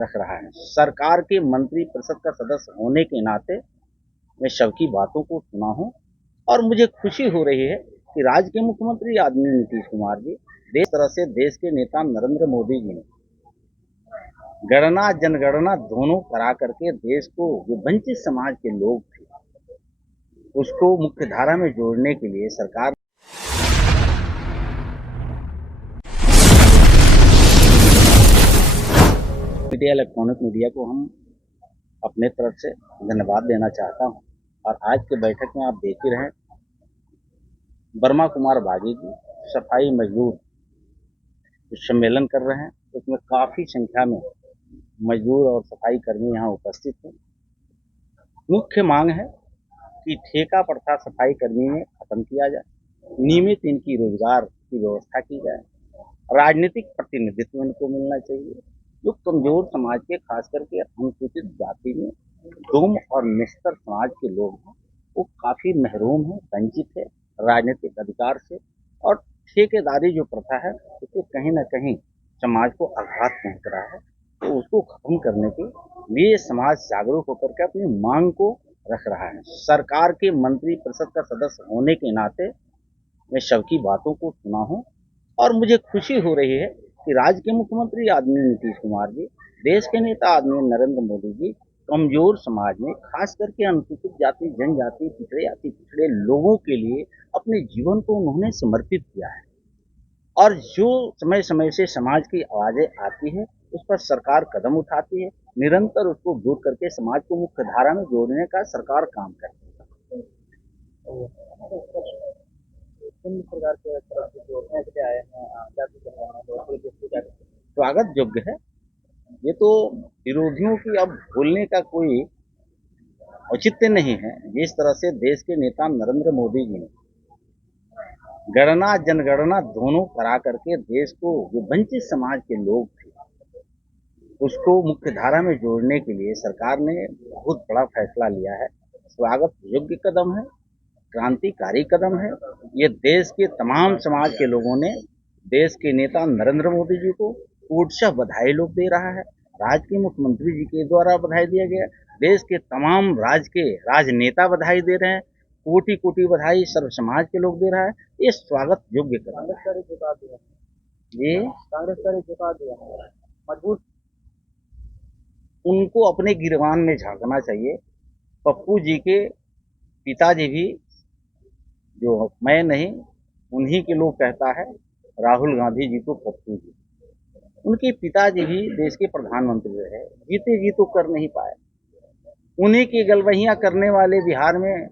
रख रहा है। सरकार के मंत्री परिषद का सदस्य होने के नाते मैं सबकी बातों को सुना हूं और मुझे खुशी हो रही है कि राज्य के मुख्यमंत्री आदरणीय नीतीश कुमार जी तरह से देश के नेता नरेंद्र मोदी जी ने गणना जनगणना दोनों करा करके देश को जो वंचित समाज के लोग थे उसको मुख्य धारा में जोड़ने के लिए सरकार मीडिया इलेक्ट्रॉनिक मीडिया को हम अपने तरफ से धन्यवाद देना चाहता हूं। और आज के बैठक में आप देख ही रहे वर्मा कुमार बागी जी सफाई मजदूर सम्मेलन कर रहे हैं। उसमें काफी संख्या में मजदूर और सफाई कर्मी यहाँ उपस्थित हैं। मुख्य मांग है कि ठेका प्रथा सफाई कर्मी में खत्म किया जाए, नियमित इनकी रोजगार की व्यवस्था की जाए, राजनीतिक प्रतिनिधित्व इनको मिलना चाहिए। जो कमजोर समाज के खास करके अनुसूचित जाति में डोम और निस्तर समाज के लोग हैं वो काफी महरूम है, वंचित है राजनीतिक अधिकार से। और ठेकेदारी जो प्रथा है उससे कहीं ना कहीं समाज को आघात पहुंच रहा है। तो उसको खत्म करने के लिए समाज जागरूक होकर के अपनी मांग को रख रहा है। सरकार के मंत्री परिषद का सदस्य होने के नाते मैं सबकी बातों को सुना हूं और मुझे खुशी हो रही है कि राज्य के मुख्यमंत्री आदरणीय नीतीश कुमार जी, देश के नेता आदरणीय नरेंद्र मोदी जी कमजोर समाज में खास करके अनुसूचित जाति जनजाति पिछड़े अति पिछड़े लोगों के लिए अपने जीवन को उन्होंने समर्पित किया है। और जो समय समय से समाज की आवाजें आती है उस पर सरकार कदम उठाती है, निरंतर उसको दूर करके समाज को मुख्य धारा में जोड़ने का सरकार काम करती है। सरकार के तरफ से जो फैसले आए हैं स्वागत योग्य है। ये तो विरोधियों की अब भूलने का कोई औचित्य नहीं है। जिस तरह से देश के नेता नरेंद्र मोदी जी ने गणना जनगणना दोनों करा करके देश को जो वंचित समाज के लोग थे उसको मुख्य धारा में जोड़ने के लिए सरकार ने बहुत बड़ा फैसला लिया है। स्वागत योग्य कदम है, क्रांतिकारी कदम है। ये देश के तमाम समाज के लोगों ने देश के नेता नरेंद्र मोदी जी को कोटशः बधाई लोग दे रहा है। राज्य के मुख्यमंत्री जी के द्वारा बधाई दिया गया, देश के तमाम राज्य के राजनेता बधाई दे रहे हैं, कोटि कोटि बधाई सर्व समाज के लोग दे रहा है। ये स्वागत योग्य कदम है। ये कांग्रेस मजबूत उनको अपने गिरबान में झांकना चाहिए। पप्पू जी के पिताजी भी, जो मैं नहीं उन्हीं के लोग कहता है राहुल गांधी जी को पप्पू जी, उनके पिताजी भी देश के प्रधानमंत्री रहे, जीते जी तो कर नहीं पाए। उन्हीं की गलवहियां करने वाले बिहार में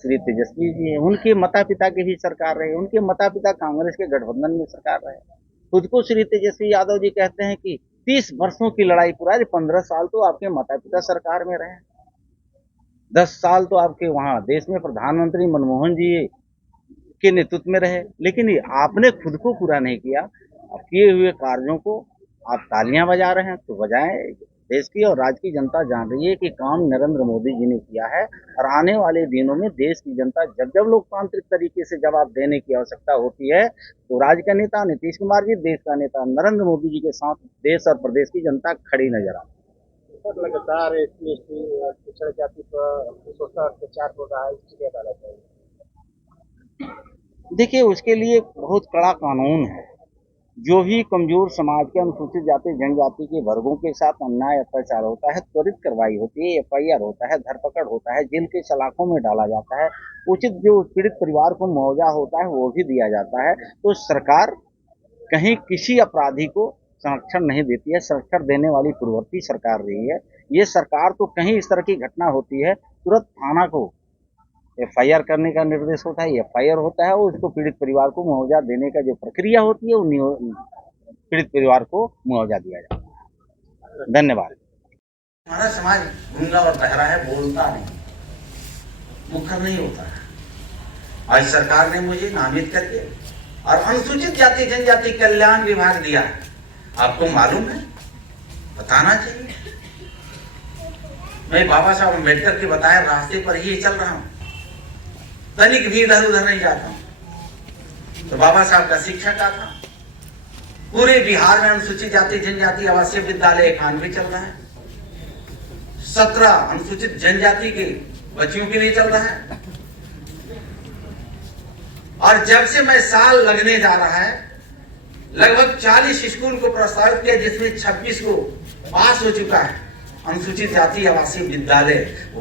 श्री तेजस्वी जी हैं। उनके माता पिता की भी सरकार रहे, उनके माता पिता कांग्रेस के गठबंधन में सरकार रहे। खुद को श्री तेजस्वी यादव जी कहते हैं कि 30 वर्षों की लड़ाई पूरा, 15 साल तो आपके माता पिता सरकार में रहे, 10 साल तो आपके वहां देश में प्रधानमंत्री मनमोहन जी के नेतृत्व में रहे, लेकिन आपने खुद को पूरा नहीं किया। किए हुए कार्यों को आप तालियां बजा रहे हैं तो बजाएं। देश की और राज्य की जनता जान रही है कि काम नरेंद्र मोदी जी ने किया है और आने वाले दिनों में देश की जनता जब जब लोकतांत्रिक तरीके से जवाब देने की आवश्यकता होती है तो राज्य का नेता नीतीश कुमार जी, देश का नेता नरेंद्र मोदी जी के साथ देश और प्रदेश की जनता खड़ी नजर आती है। लगातार पिछड़ जाति पर अत्याचार हो रहा है, इसकी अदालत है। देखिए, उसके लिए बहुत कड़ा कानून है। जो भी कमजोर समाज के अनुसूचित जाति जनजाति के वर्गों के साथ अन्याय अत्याचार होता है, त्वरित कार्रवाई होती है, FIR होता है, धरपकड़ होता है, जेल के सलाखों में डाला जाता है, उचित जो पीड़ित परिवार को मुआवजा होता है वो भी दिया जाता है। तो सरकार कहीं किसी अपराधी को संरक्षण नहीं देती है, संरक्षण देने वाली पूर्ववर्ती सरकार रही है। ये सरकार तो कहीं इस तरह की घटना होती है तुरंत थाना को FIR करने का निर्देश होता है, FIR होता है, उसको पीड़ित परिवार को मुआवजा देने का जो प्रक्रिया होती है वो पीड़ित परिवार को मुआवजा दिया जाता है। धन्यवाद। हमारा समाज गूंगा और बहरा है, बोलता नहीं, मुखर नहीं होता है। आज सरकार ने मुझे नामित करके और अनुसूचित जाति जनजाति कल्याण विभाग दिया है। आपको मालूम है, बताना चाहिए। मैं बाबा साहब अम्बेडकर के बताए रास्ते पर ही चल रहा हूं, तनिक भी इधर उधर नहीं जाता हूं। तो बाबा साहब का शिक्षा का था, पूरे बिहार में अनुसूचित जाति जनजाति आवासीय विद्यालय 91 चल रहा है, 17 अनुसूचित जनजाति के बच्चियों के लिए चल रहा है। और जब से मैं साल लगने जा रहा है, लगभग 40 स्कूल को प्रस्तावित किया, जिसमें 26 को पास हो चुका है अनुसूचित जाति आवासीय विद्यालय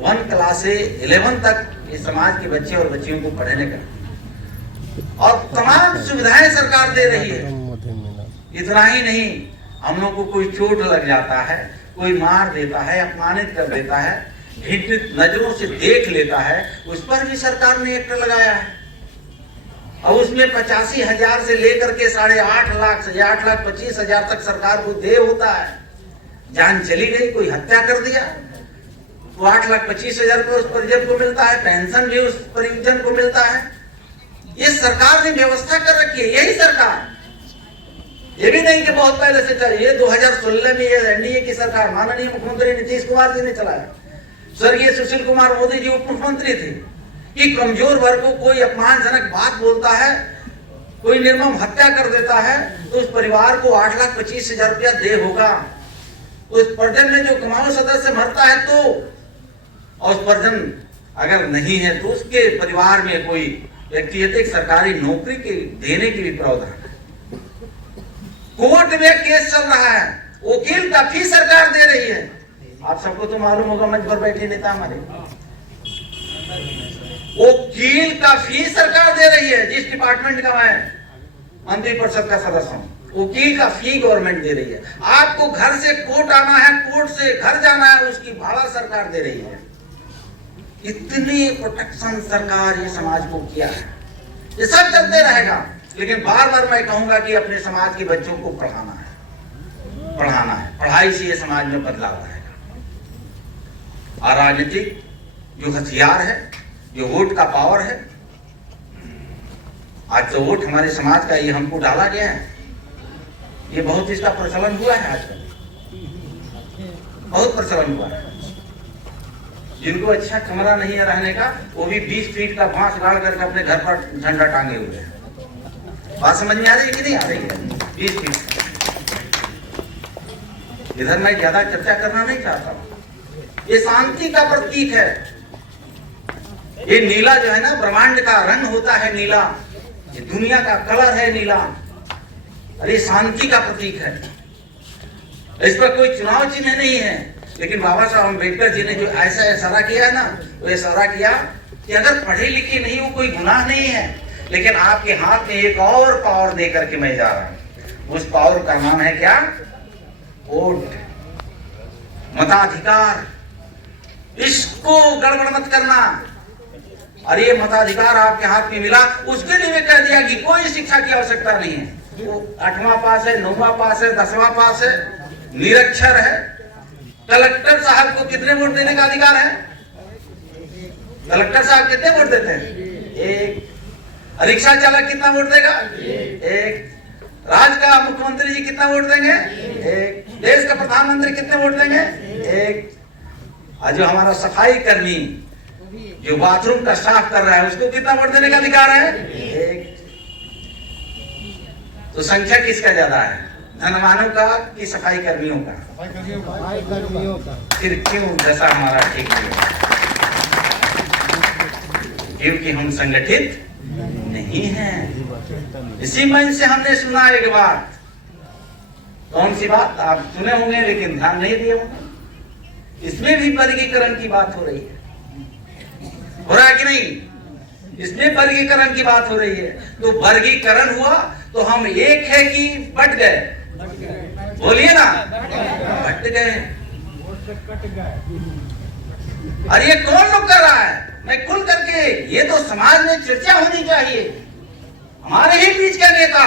1 क्लास से 11 तक इस समाज के बच्चे और बच्चियों को पढ़ने का, और तमाम सुविधाएं सरकार दे रही है। इतना ही नहीं, हम लोग को कोई चोट लग जाता है, कोई मार देता है, अपमानित कर देता है, घृणित नजरों से देख लेता है, उस पर भी सरकार ने एक्ट लगाया है। और उसमें 85,000 से लेकर के 8.5 लाख से 8,25,000 तक सरकार को देय होता है। जान चली गई, कोई हत्या कर दिया तो 8,25,000 रुपये उस परिजन को मिलता है, पेंशन भी उस परिजन को मिलता है। ये सरकार ने व्यवस्था कर रखी है, यही सरकार। ये भी नहीं कि बहुत पहले से चाहिए, 2016 में ये एनडीए की सरकार माननीय मुख्यमंत्री नीतीश कुमार जी ने चलाया। स्वर्गीय सुशील कुमार मोदी जी उप मुख्यमंत्री थे कि कमजोर वर्ग को कोई अपमानजनक बात बोलता है, कोई निर्मम हत्या कर देता है, तो उस परिवार को 8,25,000 रुपया देय होगा। उस परिजन में जो कमाऊ सदस्य मरता है तो, और उस परिजन अगर नहीं है तो उसके परिवार में कोई व्यक्ति है तो एक सरकारी नौकरी के देने की भी प्रावधान है। कोर्ट में केस चल रहा है, वकील का फीस सरकार दे रही है। आप सबको तो मालूम होगा, मंच पर बैठे नेता हमारे, वकील का फीस सरकार दे रही है। जिस डिपार्टमेंट का मैं मंत्री परिषद का सदस्य हूं, वकील का फी गवर्नमेंट दे रही है। आपको घर से कोर्ट आना है, कोर्ट से घर जाना है, उसकी भाड़ा सरकार दे रही है। इतनी प्रोटेक्शन सरकार ये समाज को किया है। ये सब चलते रहेगा, लेकिन बार बार मैं कहूंगा कि अपने समाज के बच्चों को पढ़ाना है, पढ़ाना है। पढ़ाई से ये समाज में बदलाव आएगा। और राजनीतिक जो हथियार है, जो वोट का पावर है, आज तो वोट हमारे समाज का ये हमको डाला गया है, ये बहुत इसका प्रचलन हुआ है। आजकल बहुत प्रचलन हुआ है। जिनको अच्छा कमरा नहीं है रहने का, वो भी 20 फीट का बांस गाड़ करके अपने घर पर झंडा टांगे हुए हैं। बात समझ में आ रही है कि नहीं आ रही है? 20 फीट। इधर मैं ज्यादा चर्चा करना नहीं चाहता हूं। ये शांति का प्रतीक है। ये नीला जो है ना, ब्रह्मांड का रंग होता है नीला, ये दुनिया का कलर है नीला, और ये शांति का प्रतीक है। इस पर कोई चुनाव चिन्ह नहीं है, लेकिन बाबा साहब अम्बेडकर जी ने जो ऐसा इशारा किया है ना, वो इशारा किया कि अगर पढ़े लिखे नहीं हो कोई गुनाह नहीं है, लेकिन आपके हाथ में एक और पावर दे करके मैं जा रहा हूं। उस पावर का नाम है क्या? वोट, मताधिकार। इसको गड़बड़ मत करना। और ये मताधिकार आपके हाथ में मिला, उसके लिए मैं कह दिया कि कोई शिक्षा की आवश्यकता नहीं है। वो 8वां पास है, 9वां पास है, 10वां पास है, निरक्षर है। कलेक्टर साहब को कितने वोट देने का अधिकार है? कलेक्टर साहब कितने वोट देते हैं? 1। रिक्शा चालक कितना वोट देगा? 1। राज्य का मुख्यमंत्री जी कितना वोट देंगे? 1। देश का प्रधानमंत्री कितने वोट देंगे? 1। और जो हमारा सफाई कर्मी जो बाथरूम का साफ कर रहा है, उसको कितना वोट देने का अधिकार है? 1। तो संख्या किसका ज्यादा है, धनवानों का कि सफाई कर्मियों का? फिर क्यों दशा हमारा ठीक नहीं? क्योंकि हम संगठित नहीं हैं। इसी मन से हमने सुना एक बात। कौन सी बात? आप सुने होंगे लेकिन ध्यान नहीं दिए होंगे। इसमें भी वर्गीकरण की बात हो रही है। हो रहा है कि नहीं? इसमें वर्गीकरण की बात हो रही है। तो वर्गीकरण हुआ तो हम एक है कि बट गए? बोलिए ना, बट गए। और ये कौन लोग कर रहा है? मैं खुल करके, ये तो समाज में चर्चा होनी चाहिए। हमारे ही बीच के नेता,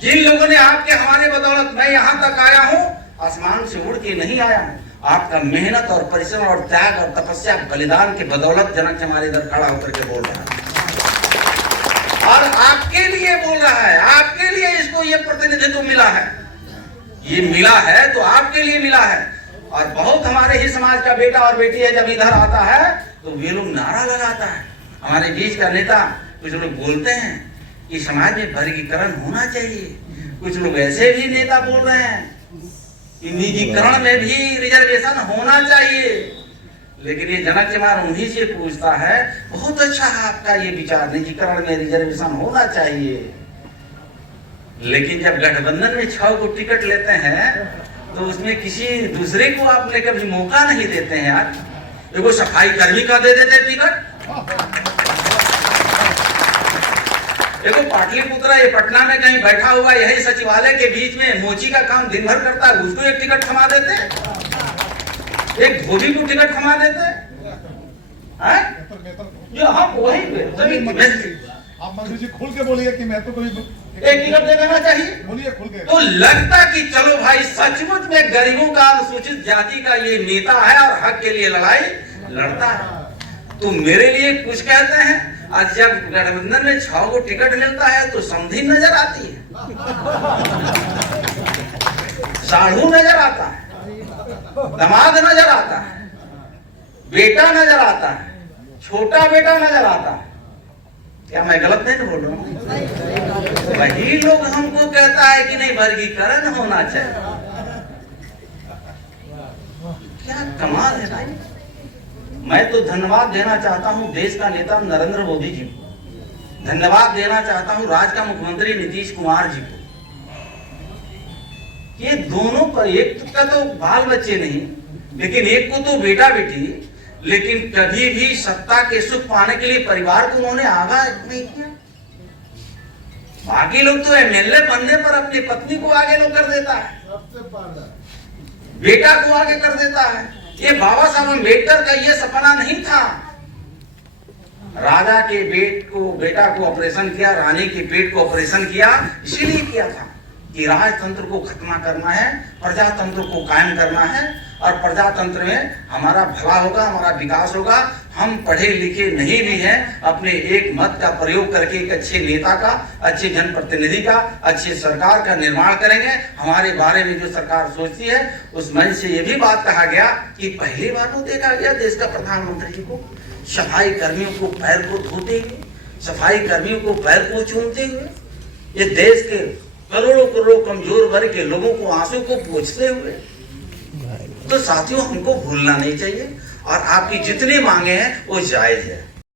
जिन लोगों ने आपके हमारे बदौलत मैं यहां तक आया हूं, आसमान से उड़ के नहीं आया हूं। आपका मेहनत और परिश्रम और त्याग और तपस्या बलिदान के बदौलत जनक हमारे इधर खड़ा होकर के बोल रहा है, और आपके लिए बोल रहा है। आपके लिए इसको ये प्रतिनिधित्व मिला है। ये मिला है तो आपके लिए मिला है। और बहुत हमारे ही समाज का बेटा और बेटी है, जब इधर आता है तो वे लोग नारा लगाता है। हमारे बीच का नेता कुछ लोग बोलते हैं कि समाज में वर्गीकरण होना चाहिए, कुछ लोग ऐसे भी नेता बोल रहे हैं कि निजीकरण में भी रिजर्वेशन होना चाहिए। लेकिन ये जनक कुमार उन्हीं से पूछता है, बहुत अच्छा है आपका ये विचार, निजीकरण में रिजर्वेशन होना चाहिए, लेकिन जब गठबंधन में 6 को टिकट लेते हैं तो उसमें किसी दूसरे को आपने कभी मौका नहीं देते हैं यार। देखो सफाई कर्मी का दे देते टिकट, देखो पाटलिपुत्रा ये पटना में कहीं बैठा हुआ यही सचिवालय के बीच में मोची का काम दिन भर करता है, उसको एक टिकट थमा देते, एक धोबी को टिकट थमा देते हैं। जो हम वही आप मंत्री जी खुल के बोलिए कि मैं तो कोई एक टिकट दे देना चाहिए, बोलिए खुल के। तो लगता कि चलो भाई सचमुच में गरीबों का अनुसूचित जाति का ये नेता है और हक के लिए लड़ाई लड़ता है। तो मेरे लिए कुछ कहते हैं, आज जब गठबंधन में 6 को टिकट मिलता है तो समधी नजर आती है, साढ़ू नजर आता है, दामाद नजर आता है, बेटा नजर आता है, छोटा बेटा नजर आता है। क्या मैं गलत नहीं बोल रहा हूँ? वही लोग हमको कहता है कि नहीं वर्गीकरण होना चाहिए। क्या कमाल है भाई। मैं तो धन्यवाद देना चाहता हूं देश का नेता नरेंद्र मोदी जी को, धन्यवाद देना चाहता हूं राज्य का मुख्यमंत्री नीतीश कुमार जी को। ये दोनों पर, एक का तो बाल बच्चे नहीं, लेकिन एक को तो बेटा बेटी, लेकिन कभी भी सत्ता के सुख पाने के लिए परिवार को उन्होंने आगा नहीं किया। बाकी लोग तो एमएलए बनने पर अपनी पत्नी को आगे लो कर देता है, बेटा को आगे कर देता है। ये बाबा साहब अम्बेडकर का ये सपना नहीं था। राजा के बेटा को ऑपरेशन किया, रानी के पेट को ऑपरेशन किया, इसीलिए किया था कि राजतंत्र को खत्म करना है, प्रजातंत्र को कायम करना है, और प्रजातंत्र में हमारा भला होगा, हमारा विकास होगा। हम पढ़े लिखे नहीं भी हैं, अपने एक मत का प्रयोग करके एक अच्छे नेता का, अच्छे जनप्रतिनिधि का, अच्छे सरकार का निर्माण करेंगे। हमारे बारे में जो सरकार सोचती है, उस मंच से ये भी बात कहा गया कि पहली बार तो देखा गया देश का प्रधानमंत्री जी को सफाई कर्मियों को पैर को धोते हुए, सफाई कर्मियों को पैर को चूमते हुए, ये देश के करोड़ों करोड़ों कमजोर वर्ग के लोगों को आंसू को पोंछते हुए। तो साथियों हमको भूलना नहीं चाहिए, और आपकी जितनी मांगे हैं वो जायज है।